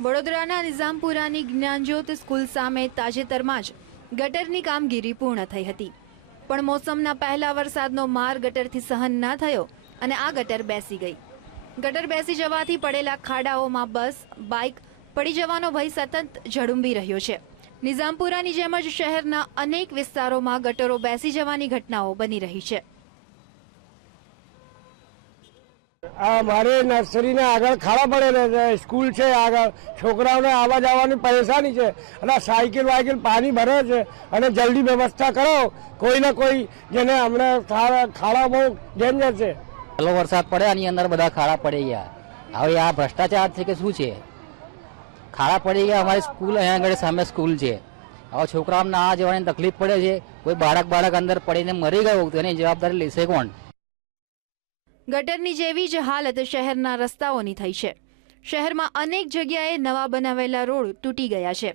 વડોદરાના નિઝામપુરાની જ્ઞાનજ્યોત સ્કૂલ સામે તાજેતરમાં જ ગટરની કામગીરી પૂર્ણ થઈ હતી. પણ મોસમના પહેલા વરસાદનો માર ગટરથી સહન ના થયો અને આ ગટર બેસી ગઈ. ગટર બેસી જવાથી પડેલા ખાડાઓમાં બસ, બાઇક પડી જવાનો ભય સતત ઝડુંબી રહ્યો છે. નિઝામપુરાની જેમ જ શહેરના અનેક વિસ્તારોમાં ગટરો બેસી જવાની ઘટનાઓ બની રહી છે આ મારે નર્સરીને આગળ ખાડા પડેલા છે, સ્કૂલ છે આગળ. છોકરાઓને આવવા જવાની પરેશાની છે. અને સાયકલ વાયકલ પાણી ભરે છે. અને જલ્દી વ્યવસ્થા કરો. કોઈ ને કોઈ જેને હમણાં ખાડા બહુ ડેન્જર છે. પહેલો વરસાદ પડે આની અંદર બધા ખાડા પડી ગયા. હવે આ ભ્રષ્ટાચાર છે કે શું છે? ખાડા પડી ગયા, અમારી સ્કૂલ અહીંયા આગળ સામે સ્કૂલ છે. હવે છોકરાઓને આ જવાની તકલીફ પડે છે. કોઈ બાળક બાળક અંદર પડીને મરી ગયો એની જવાબદારી લેશે કોણ? ગટરની જેવી જ હાલત શહેરના રસ્તાઓની થઈ છે. શહેરમાં અનેક જગ્યાએ નવા બનાવેલા રોડ તૂટી ગયા છે.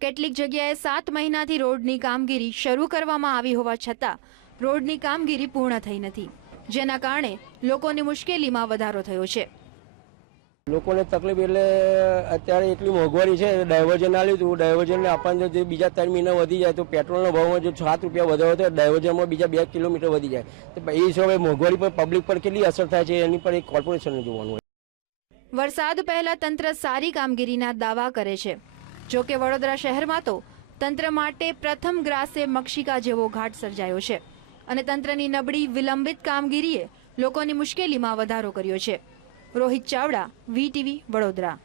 કેટલીક જગ્યાએ સાત મહિનાથી રોડની કામગીરી શરૂ કરવામાં આવી હોવા છતાં રોડની કામગીરી પૂર્ણ થઈ નથી, જેના કારણે લોકોની મુશ્કેલીમાં વધારો થયો છે. લોકોને તકલીફ એટલે અત્યારે એટલી મોંઘવારી છે, ડાયવર્ઝન ના લીધું ડાયવર્ઝન આપણને જે બીજા ત્રણ મહિના વધી જાય તો પેટ્રોલના ભાવમાં જો સાત રૂપિયા વધારો થાય, ડાયવર્ઝનમાં બીજા બે કિલોમીટર વધી જાય. તો એ હિસાબે મોંઘવારી પર પબ્લિક પર કેટલી અસર થાય છે, એની પર એક કોર્પોરેશનને જોવાનું હોય. વરસાદ પહેલા તંત્ર સારી કામગીરીના દાવા કરે છે. જો કે વડોદરા શહેરમાં તો તંત્ર માટે પ્રથમ ગ્રાસે મક્ષિકા જેવો ઘાટ સર્જાયો છે. અને તંત્રની નબળી વિલંબિત કામગીરીએ લોકોની મુશ્કેલીમાં વધારો કર્યો છે. રોહિત ચાવડા વીટીવી વડોદરા.